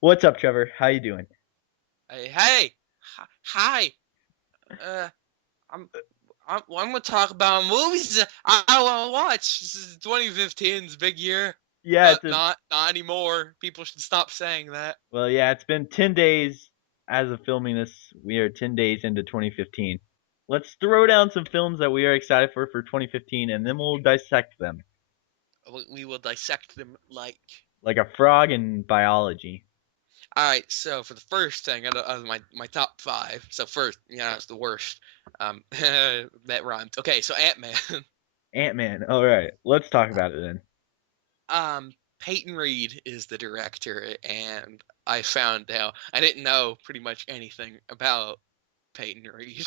What's up, Trevor? How you doing? Hey, hi. Uh, I'm I'm gonna talk about movies that I want to watch. This is 2015's big year, Yeah, but it's a not anymore. People should stop saying that. well, yeah, it's been 10 days as of filming this. We are 10 days into 2015. Let's throw down some films that we are excited for 2015 and then we'll dissect them We will dissect them like. like a frog in biology. All right, so for the first thing out of my top five. So first, it's the worst. That rhymed. Okay, so Ant-Man. Ant-Man. All right, let's talk about it then. Peyton Reed is the director, and I found out I didn't know pretty much anything about Peyton Reed.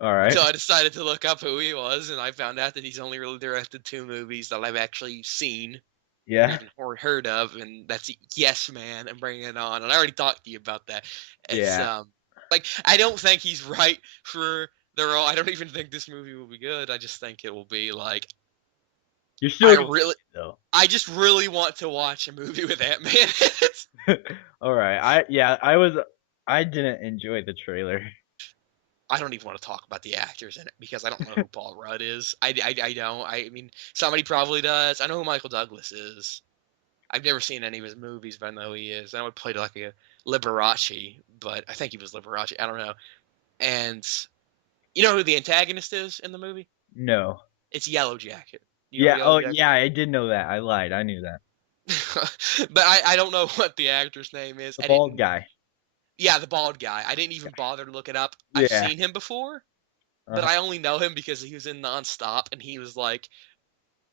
All right. So I decided to look up who he was, and I found out that he's only really directed two movies that I've actually seen or Yeah. even heard of, and that's Yes Man and Bring It On. And I already talked to you about that. It's Yeah. like I don't think he's right for the role. I don't even think this movie will be good. I just think it will be like You're still I gonna really, see it though. I just really want to watch a movie with Ant Man. All right. I didn't enjoy the trailer. I don't even want to talk about the actors in it because I don't know who Paul Rudd is. I don't. I mean, somebody probably does. I know who Michael Douglas is. I've never seen any of his movies, but I know who he is. I know he played like a Liberace, but I think he was Liberace. I don't know. And you know who the antagonist is in the movie? No. It's Yellow Jacket. You know Yeah, Yellow oh Jacket? yeah, I did know that. I lied. I knew that. But I don't know what the actor's name is. The I bald didn't. guy. Yeah, the bald guy. I didn't even bother to look it up. I've Yeah. seen him before, but Uh-huh. I only know him because he was in Nonstop, and he was like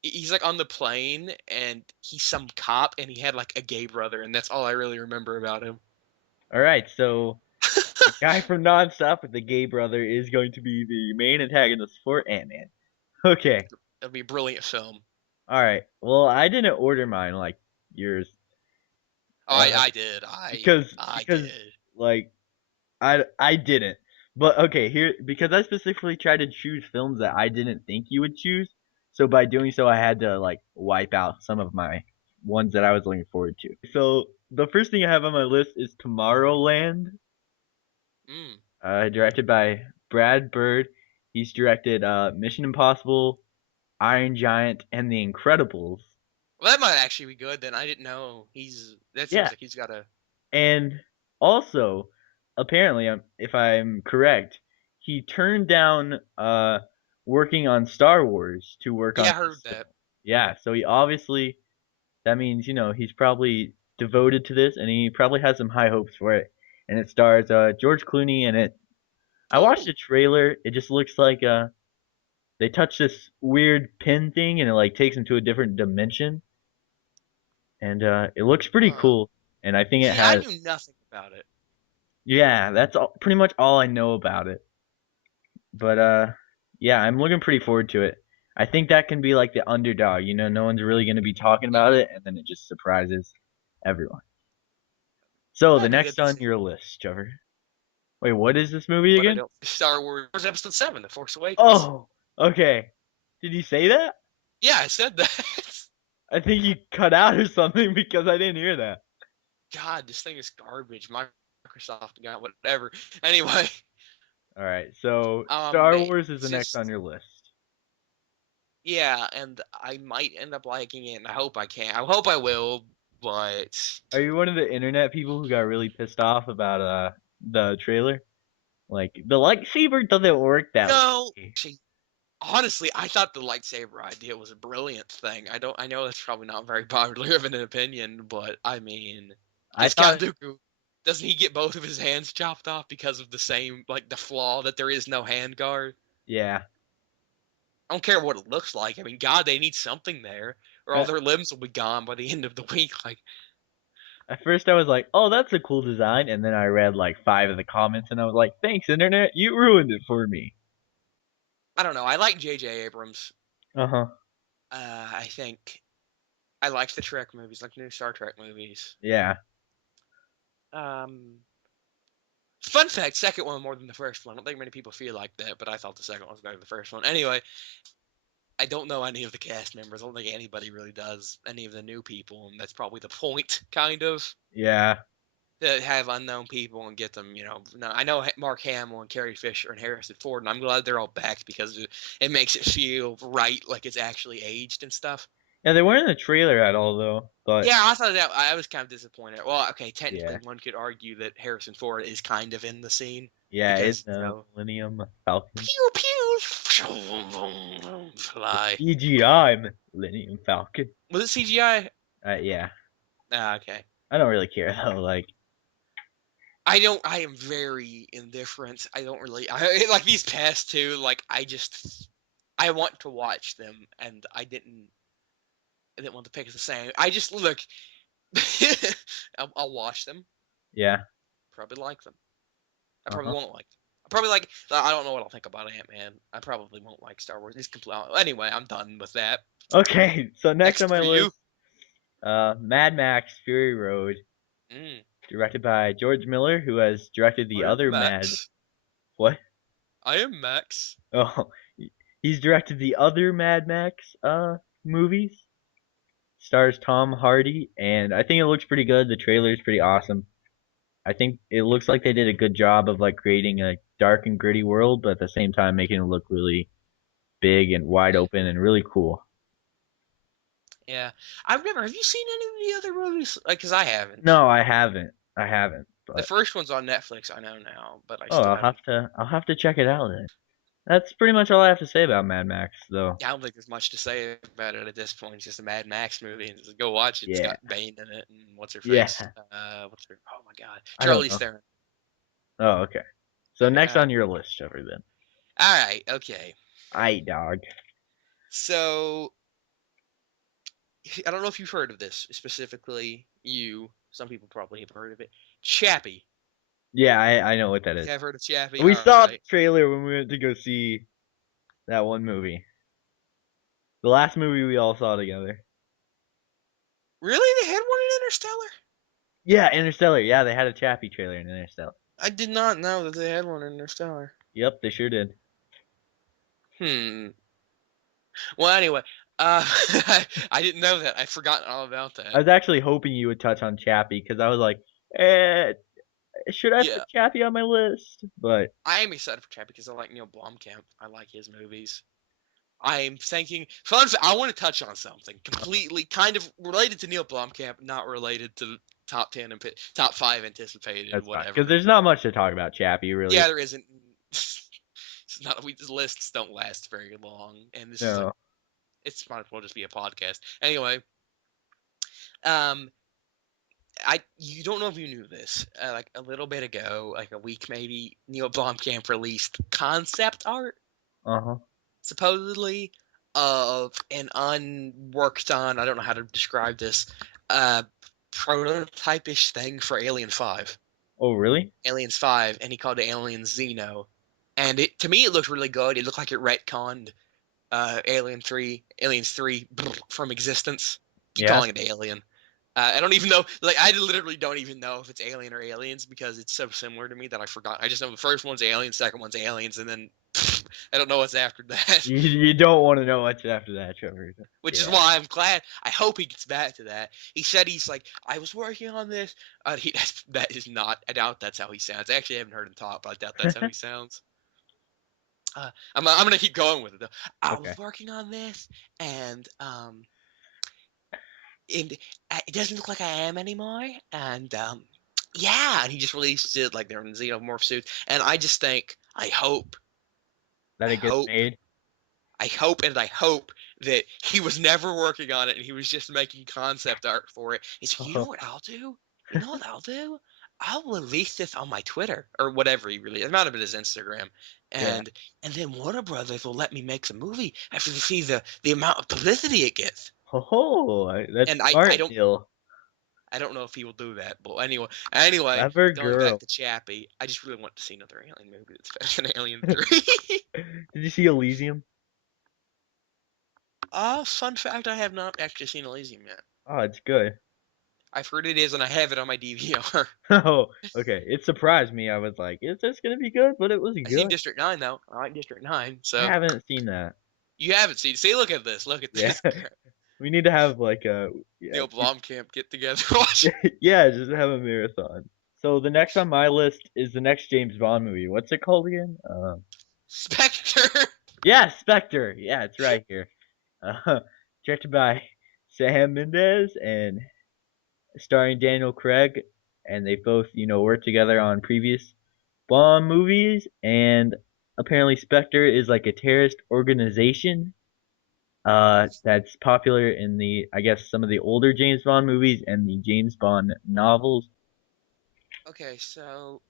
he's like on the plane, and he's some cop, and he had like a gay brother, and that's all I really remember about him. All right, so the guy from Nonstop with the gay brother is going to be the main antagonist for Ant-Man. Okay. It'll be a brilliant film. All right. Well, I didn't order mine like yours, Oh, uh, I did. I because did. like I didn't. But okay, here because I specifically tried to choose films that I didn't think you would choose. So by doing so, I had to like wipe out some of my ones that I was looking forward to. So the first thing I have on my list is Tomorrowland, Mm. directed by Brad Bird. He's directed Mission Impossible, Iron Giant, and The Incredibles. Well, that might actually be good. Then I didn't know That seems Yeah, like he's got a. and also apparently, if I'm correct, he turned down working on Star Wars to work Yeah, on I heard this that. film. Yeah, so he obviously that means he's probably devoted to this, and he probably has some high hopes for it. And it stars George Clooney, and it. I watched Oh, the trailer. It just looks like they touch this weird pin thing, and it like takes him to a different dimension, and it looks pretty huh. cool. And I think it See, I has. knew nothing about it. Yeah, that's pretty much all I know about it. But yeah, I'm looking pretty forward to it. I think that can be like the underdog. No one's really going to be talking about Hmm. it, and then it just surprises everyone. So the That'd be next good to on see. your list, Trevor. Wait, what is this movie But I again? don't. Star Wars Episode 7, The Force Awakens. Oh, okay. Did you say that? Yeah, I said that. I think you cut out or something because I didn't hear that. God, this thing is garbage. Microsoft got whatever. Anyway, All right, so Star Wars is the it's next on just your list. yeah, and I might end up liking it, and I hope I can. I hope I will, but Are you one of the internet people who got really pissed off about the trailer? Like the lightsaber doesn't work that no. way. Actually, honestly, I thought the lightsaber idea was a brilliant thing. I don't. I know that's probably not very popular of an opinion, but I mean, I does Count thought, Dooku? Doesn't he get both of his hands chopped off because of the same, like the flaw that there is no hand guard? yeah. I don't care what it looks like. I mean, God, they need something there, or all Uh, their limbs will be gone by the end of the week. Like, At first, I was like, "Oh, that's a cool design," and then I read like five of the comments, and I was like, "Thanks, internet, you ruined it for me." I don't know. I like J.J. Abrams. Uh huh. I think I like the Trek movies, like the new Star Trek movies. Yeah. Um, Fun fact: second one more than the first one. I don't think many people feel like that, but I thought the second one was better than the first one. Anyway, I don't know any of the cast members. I don't think anybody really does any of the new people, and that's probably the point, kind of. Yeah. to have unknown people and get them, no, I know Mark Hamill and Carrie Fisher and Harrison Ford, and I'm glad they're all back because it makes it feel right, like it's actually aged and stuff. Yeah, they weren't in the trailer at all though. But Yeah, I thought that I was kind of disappointed. Well, okay, technically yeah, one could argue that Harrison Ford is kind of in the scene yeah, it's because, the Millennium Falcon. pew pew, fly. CGI Millennium Falcon. Was it CGI? Yeah, Ah, okay. I don't really care though. Like, I don't. I am very indifferent. I don't really. Like these past two. Like I want to watch them, and I didn't want to pick the same. I just look. I'll watch them. yeah, Probably like them. I probably uh-huh. won't like them. I probably like. I don't know what I'll think about Ant-Man. I probably won't like Star Wars. It's complete. Anyway, I'm done with that. Okay, so next on Next my for you. list, Mad Max Fury Road, Mm, directed by George Miller, who has directed the I am other Mad. Max. What? I am Max. Oh, he's directed the other Mad Max movies. Stars Tom Hardy, and I think it looks pretty good. The trailer is pretty awesome. I think it looks like they did a good job of like creating a dark and gritty world, but at the same time making it look really big and wide open and really cool. Yeah, I've never. Have you seen any of the other movies? Like, cause I haven't. No, I haven't. I haven't. The But first one's on Netflix. I know now, but I oh, still I'll haven't. have to. I'll have to check it out then. That's pretty much all I have to say about Mad Max, though. I don't think there's much to say about it at this point. It's just a Mad Max movie, and just go watch it. It's Yeah. got Bane in it, and what's her Yeah. face? What's her? Oh my God, I don't Charlize know. Theron. Oh, okay. So next Uh, on your list, Trevor, then. all right, okay. Aye, dog. So I don't know if you've heard of this specifically. You, some people probably have heard of it. Chappie. Yeah, I know what that You is. have heard of Chappie? We All saw the right. trailer when we went to go see that one movie. The last movie we all saw together. Really, they had one in Interstellar? Yeah, Interstellar. Yeah, they had a Chappie trailer in Interstellar. I did not know that they had one in Interstellar. Yep, they sure did. Hmm. Well, anyway, uh, I didn't know that. I'd forgotten all about I that. was actually hoping you would touch on Chappie because I was like, should I Yeah, put Chappie on my list? But I am excited for Chad because I like Neil Blomkamp. I like his movies. I'm thinking, I want to touch on something completely kind of related to Neil Blomkamp, not related to top 10 and top 5 anticipated, that's fine because whatever. there's not much to talk about Chappie really. Yeah, there isn't. It's not. The lists don't last very long, and this is No. it's might as well just be a podcast. Anyway, um, you don't know if you knew this. Like a little bit ago, like a week maybe, Neil Blomkamp released concept art Uh huh. supposedly of an unworked on. I don't know how to describe this. Uh, prototype-ish thing for Alien 5. Oh really? Aliens 5, and he called it Alien Xeno. And it to me it looked really good. It looked like it retconned Aliens 3 from existence. Keep Yeah. calling it Alien. I don't even know. Like I literally don't even know if it's Alien or Aliens because it's so similar to me that I forgot. I just know the first one's Aliens, second one's Aliens, and then I don't know what's after that. You don't want to know what's after that, Trevor. Which is Yeah. why I'm glad. I hope he gets back to that. He said he's like, I was working on this. That is not. I doubt that's how he sounds. I actually haven't heard him talk, but I doubt that's how he sounds. I'm gonna keep going with it though. I was Okay. working on this, and it doesn't look like I am anymore. And yeah, and he just released it like they're in xenomorph suits. And I just think, I hope, That I it gets hope, made. I hope, and I hope that he was never working on it and he was just making concept art for it. He's like, you know what I'll do? You know what I'll do? I'll release this on my Twitter or whatever he released. It might have been his Instagram, Yeah. and then Warner Brothers will let me make the movie after they see the amount of publicity it gets. Oh, that's And smart, Neil. I don't know if he will do that, but anyway, Clever going back girl. to Chappie, I just really want to see another Alien movie that's better than Alien 3. Did you see Elysium? Fun fact, I have not actually seen Elysium yet. Oh, it's good. I've heard it is, and I have it on my DVR. Oh, okay. It surprised me. I was like, is this gonna be good? But it was I seen good. District 9 though. I like District 9, I so haven't seen that. you haven't seen. See, look at this. Look at Yeah. this. We need to have like a yeah, Neil Blomkamp get together. Watch. yeah, just have a marathon. So the next on my list is the next James Bond movie. What's it called again? Spectre. Yeah, Spectre. Yeah, it's right here. Uh, Directed by Sam Mendes and starring Daniel Craig, and they both, worked together on previous Bond movies. And apparently, Spectre is like a terrorist organization. That's popular in I guess, some of the older James Bond movies and the James Bond novels. Okay, so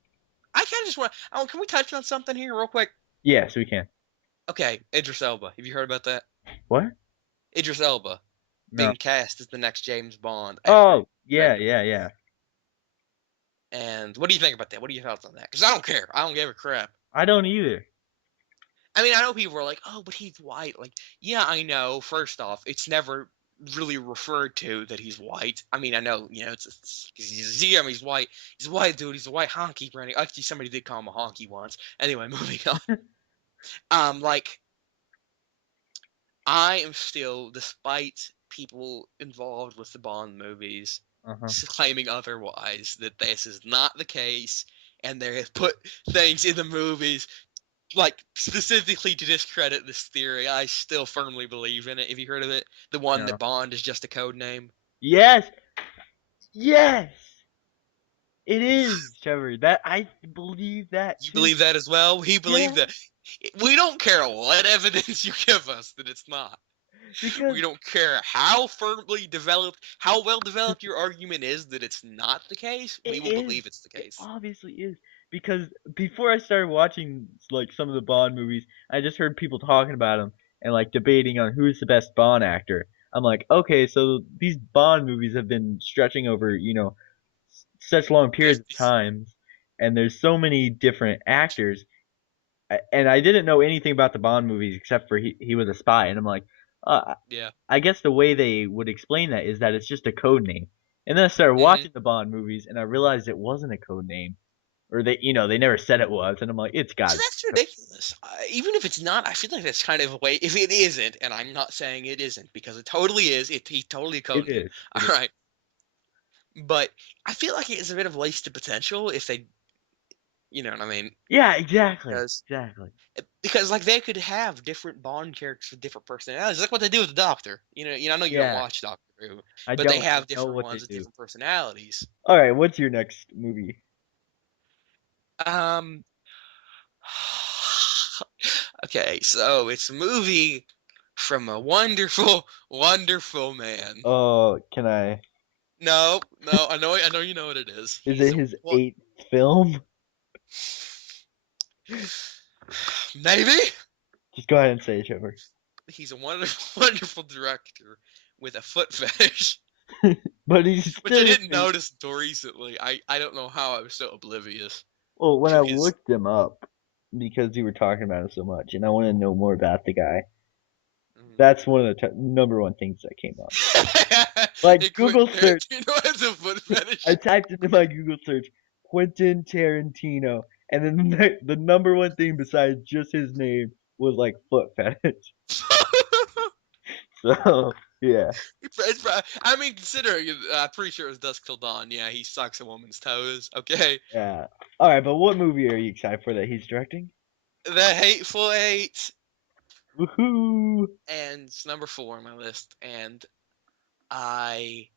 I kind of just want. Oh, can we touch on something here real quick? Yes, we can. Okay, Idris Elba. Have you heard about that? What? Idris Elba No. being cast as the next James Bond after Oh, yeah, Craig. yeah, yeah. And what do you think about that? What are your thoughts on that? Because I don't care. I don't give a crap. I don't either. I mean, I know people are like, "Oh, but he's white." Like, yeah, I know. First off, it's never really referred to that he's white. I mean, I know, he's he's white. He's a white dude. He's a white honky, Brandon. Actually, somebody did call him a honky once. Anyway, moving on. Like, I am still, despite people involved with the Bond movies Uh-huh. claiming otherwise, that this is not the case, and they have put things in the movies like specifically to discredit this theory. I still firmly believe in it. Have you heard of it? The one No. that Bond is just a code name. Yes, yes, it is, Trevor. That I believe that You too. believe that as well? We believe Yeah, that. We don't care what evidence you give us that it's not. because We don't care how firmly developed, how well developed your argument is that it's not the case. We it will is. believe it's the It case. obviously is. Because before I started watching like some of the Bond movies, I just heard people talking about them and like debating on who's the best Bond actor. I'm like, okay, so these Bond movies have been stretching over, such long periods of 50s. times, and there's so many different actors. And I didn't know anything about the Bond movies except for he was a spy, and I'm like, uh, Yeah. I guess the way they would explain that is that it's just a code name. And then I started Hmm. watching the Bond movies, and I realized it wasn't a code name, or they never said it was, and I'm like, it's got So to be that's a code. ridiculous. Even if it's not, I feel like that's kind of a way. If it isn't, and I'm not saying it isn't, because it totally is. He's totally a It code name. is. It All is. right, but I feel like it's a bit of wasted potential if they, you know what I mean? Yeah, exactly, Because exactly. like they could have different Bond characters with different personalities, like what they do with the Doctor. I know you don't Yeah, watch Doctor Who, I but they don't have know different what they ones with do. different personalities. All right, what's your next movie? Um. Okay, so it's a movie from a wonderful, wonderful man. Oh, can I? No, no, I know you know what it is. Is He's it a his what? eighth film? Maybe Just go ahead and say it, Trevor. he's a wonderful, wonderful director with a foot fetish, But he's which I still didn't notice until recently. I don't know how I was so oblivious well, when to I his. looked him up because you were talking about him so much, and I want to know more about the guy. That's one of the number one things that came up. Like Hey, Google Quentin search, Tarantino has a foot I fetish. typed into my Google search Quentin Tarantino, and then the number one thing besides just his name was like foot fetish. So yeah, I mean, considering, I'm pretty sure it was Dusk Till Dawn. Yeah, he sucks a woman's toes. Okay, yeah. All right, but what movie are you excited for that he's directing? The Hateful Eight, Woohoo! and it's number 4 on my list. And I,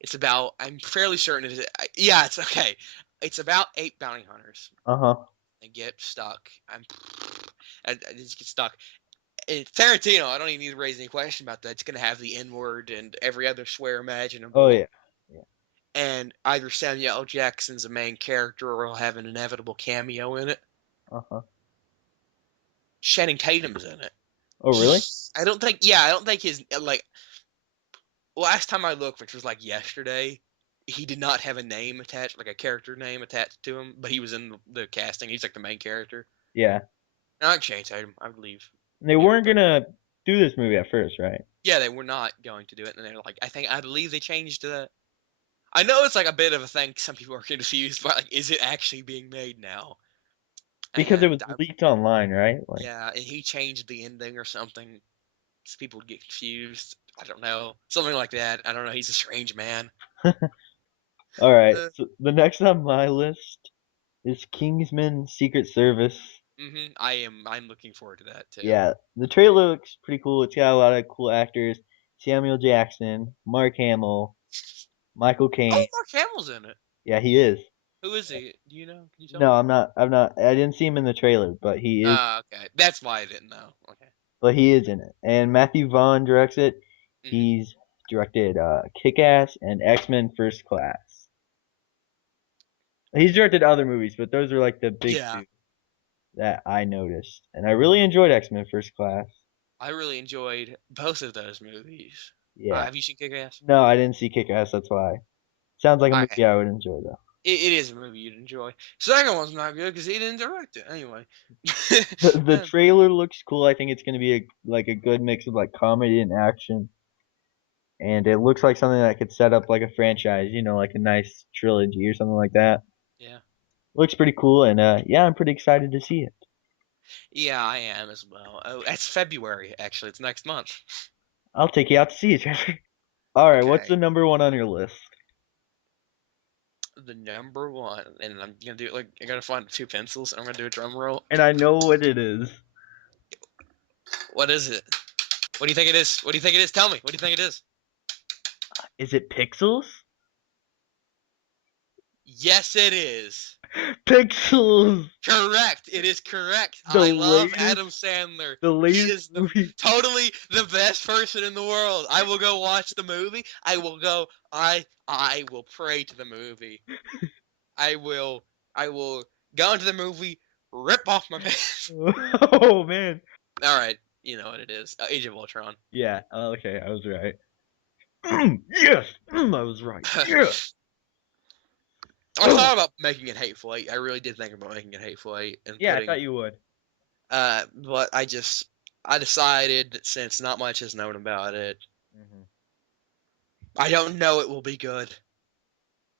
it's about. I'm fairly certain it is. Yeah, it's okay. It's about 8 bounty hunters. Uh huh. They get stuck. I just get stuck. Tarantino, I don't even need to raise any question about that. It's gonna have the N word and every other swear Oh imaginable. yeah. Yeah. And either Samuel L. Jackson's a main character or he'll have an inevitable cameo in it. Uh huh. Channing Tatum's in it. Oh really? I don't think. Yeah, I don't think his like last time I looked, which was like yesterday. He did not have a name attached, like a character name attached to him, but he was in the casting. He's like the main character. Yeah. I like Channing Tatum. I believe. They weren't gonna do this movie at first, right? Yeah, they were not going to do it, and they're like, I believe they changed that. I know it's like a bit of a thing. Some people are confused, but like, is it actually being made now? Because it And was leaked online, right? Like, yeah, and he changed the ending or something, so people would get confused. I don't know, something like that. I don't know. He's a strange man. All right. Uh, So the next on my list is Kingsman Secret Service. I'm looking forward to that too. Yeah, the trailer looks pretty cool. It's got a lot of cool actors. Samuel Jackson, Mark Hamill, Michael Oh, Caine. Mark Hamill's in it. Yeah, he is. Who is he? Do you know? Can you tell No, me? I'm not. I didn't see him in the trailer, but he is. Okay. That's why I didn't know. Okay. But he is in it. And Matthew Vaughn directs it. hmm He's directed Kick-Ass and X-Men First Class. He's directed other movies, but those are like the big Yeah. two that I noticed. And I really enjoyed X-Men First Class. I really enjoyed both of those movies. Yeah. Have you seen Kick-Ass? No, I didn't see Kick-Ass. That's why. Sounds like a I movie I would enjoy though. it is a movie you'd enjoy. Second one's not good because he didn't direct it. Anyway. The trailer looks cool. I think it's gonna be a good mix of like comedy and action, and it looks like something that could set up like a franchise. Like a nice trilogy or something like that. Yeah. Looks pretty cool, and yeah, I'm pretty excited to see it. Yeah, I am as well. Oh, that's February, actually. It's next month. I'll take you out to see it, Trevor. All right, what's Okay. the number one on your list? The number one, and I'm gonna do like I gotta find two pencils, and I'm gonna do a drum roll. And I know what it is. What is it? What do you think it is? What do you think it is? Tell me. What do you think it is? Is it Pixels? Yes, it is. Pixels, Correct. It is correct. the I love latest, Adam Sandler. the He latest is movie. totally the best person in the world. I will go watch the movie. I will go. I will pray to the movie. I will. I will go into the movie. Rip off my pants. Oh man. All right. You know what it is. Age of Ultron. Yeah. Okay, I was right. Yes, I was right. Yeah. I thought about making it Hateful Eight. I really did think about making it Hateful Eight and Yeah, I putting. thought you would. But I decided since not much is known about it, Hmm. I don't know it will be good.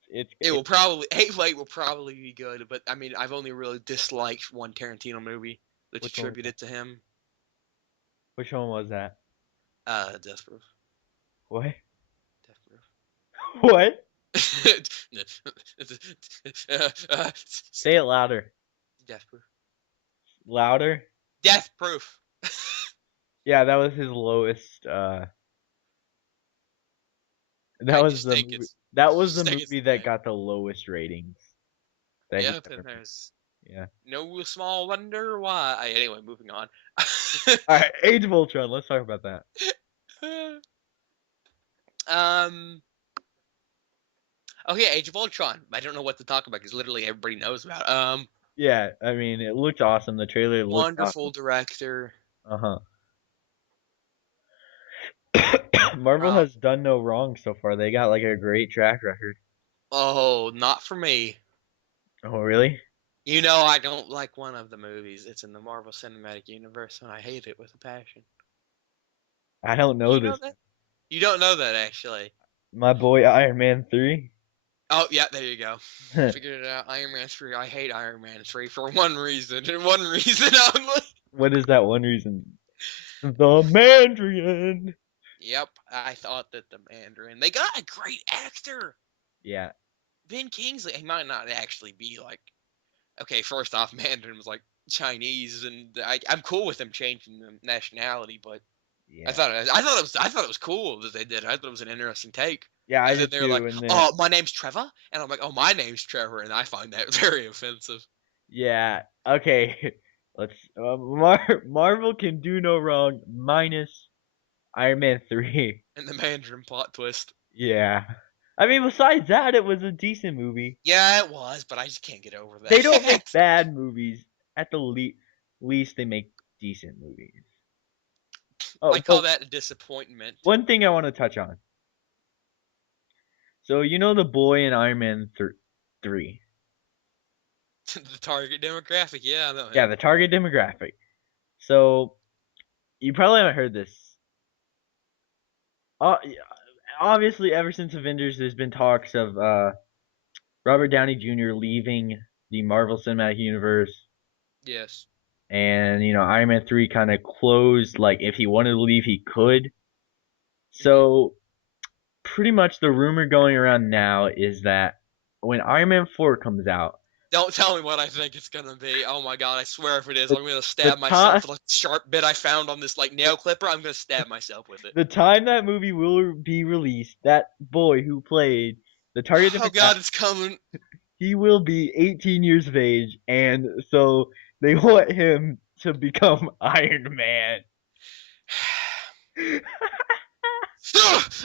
It's It will probably Hateful Eight will probably be good, but I mean I've only really disliked one Tarantino movie that's which one was that? attributed to him. Which one was that? Death Proof. What? Death What? Proof. Say it louder. Death Proof. Louder? Death Proof. Yeah, that was his lowest. That I was just the think movie. it's. That I was the just think it's movie that got the lowest ratings that he Yep, ever and made. there's Yeah. no small wonder why. Anyway, moving on. All right, Age of Ultron. Let's talk about that. um. Okay, Age of Ultron. I don't know what to talk about because literally everybody knows about. Yeah, I mean, it looked awesome. The trailer looked Wonderful awesome. director. Uh huh. Marvel Um. has done no wrong so far. They got like a great track record. Oh, not for me. Oh, really? You know I don't like one of the movies. It's in the Marvel Cinematic Universe, and I hate it with a passion. I don't know You know this. that? You don't know that actually. My boy Iron Man 3. Oh yeah, there you go. Figured it out. Iron Man 3. I hate Iron Man 3 for one reason and one reason only. What is that one reason? The Mandarin. Yep, I thought that the Mandarin. They got a great actor. Yeah. Ben Kingsley. He might not actually be like. Okay, first off, Mandarin was like Chinese, and I'm cool with them changing the nationality, but Yeah. I thought it was cool that they did. I thought it was an interesting take. Yeah, I And then did they're like, too. And then "Oh, my name's Trevor," and I'm like, "Oh, my name's Trevor," and I find that very offensive. yeah. Okay. Let's. Marvel can do no wrong minus Iron Man 3. And the Mandarin plot twist. Yeah. I mean, besides that, it was a decent movie. Yeah, it was, but I just can't get over They don't that. make bad movies. At the least, they make decent movies. Oh, I call but that a disappointment. one thing I want to touch on. So you know the boy in Iron Man 3. The target demographic, yeah, I know Yeah, him. the target demographic. So you probably haven't heard this. Obviously, ever since Avengers, there's been talks of Robert Downey Jr. leaving the Marvel Cinematic Universe, Yes. and Iron Man 3 kind of closed. Like, if he wanted to leave, he could. hmm So pretty much the rumor going around now is that when Iron Man 4 comes out, Don't tell me what I think it's gonna be. Oh my god, I swear if it is, the, I'm gonna the stab time myself with a sharp bit I found on this like nail clipper. I'm gonna stab myself with it. the time that movie will be released, that boy who played the target Oh different god, it's coming. he will be 18 years of age, and so they want him to become Iron Man.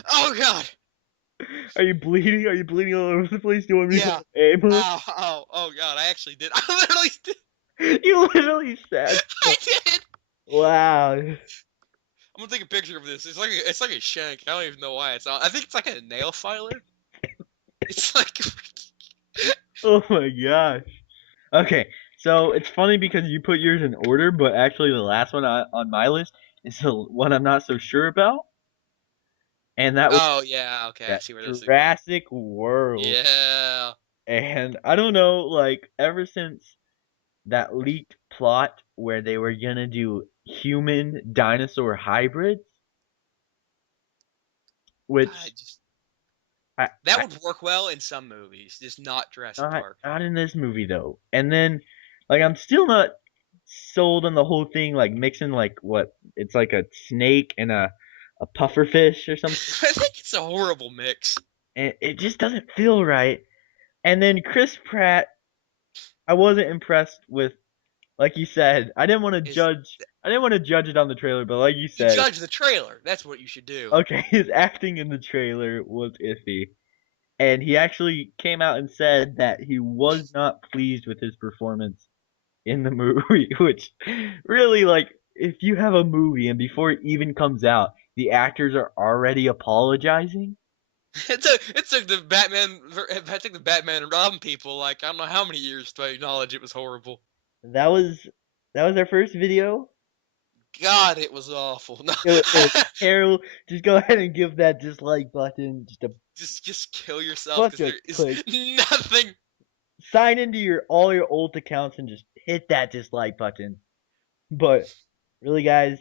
Oh god. Are you bleeding? Are you bleeding all over the place? Do you want me to Yeah. call an ambulance? Ow, oh, oh god, I actually did. I literally did. You literally said, I did. "Wow." I'm gonna take a picture of this. It's like a shank. I don't even know why it's on. I think it's like a nail filer. It's like Oh my gosh. Okay, so it's funny because you put yours in order, but actually the last one on my list is the one I'm not so sure about, and that was oh yeah, okay, I that see where this is going. Jurassic World. Yeah. And I don't know, like ever since that leaked plot where they were gonna do human dinosaur hybrids, I which just I, that I would work well in some movies, just not Jurassic not Park. not in this movie though. And then like I'm still not sold on the whole thing, like mixing like what it's like a snake and a puffer fish or something, I think it's a horrible mix. and it just doesn't feel right. And then Chris Pratt, I wasn't impressed with. Like you said, I didn't want to Is judge. I didn't want to judge it on the trailer, but like you you said, judge the trailer? That's what you should do. okay, his acting in the trailer was iffy. And he actually came out and said that he was not pleased with his performance in the movie, which really, like, if you have a movie and before it even comes out, the actors are already apologizing. It took the Batman. It took the Batman and Robin people like I don't know how many years to acknowledge it was horrible. That was that was their first video. God, it was awful. No, It was terrible. Just go ahead and give that dislike button. Just a just kill yourself bunch because of there is clicks. nothing. Sign into your all your old accounts and just hit that dislike button. But really, guys,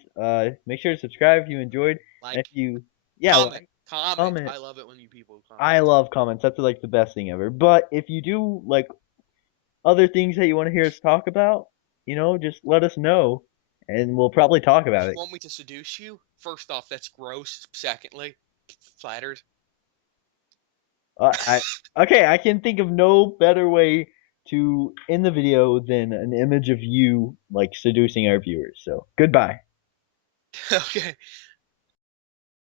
make sure to subscribe if you enjoyed, and if Like, you, yeah, comment, like, comment. comment. I love it when you people I comment. love comments. That's like the best thing ever. But if you do like other things that you want to hear us talk about, just let us know, and we'll probably talk about You it. want me to seduce you? First off, that's gross. Secondly, flattered. I okay. I can think of no better way to end the video than an image of you like seducing our viewers. So goodbye. Okay.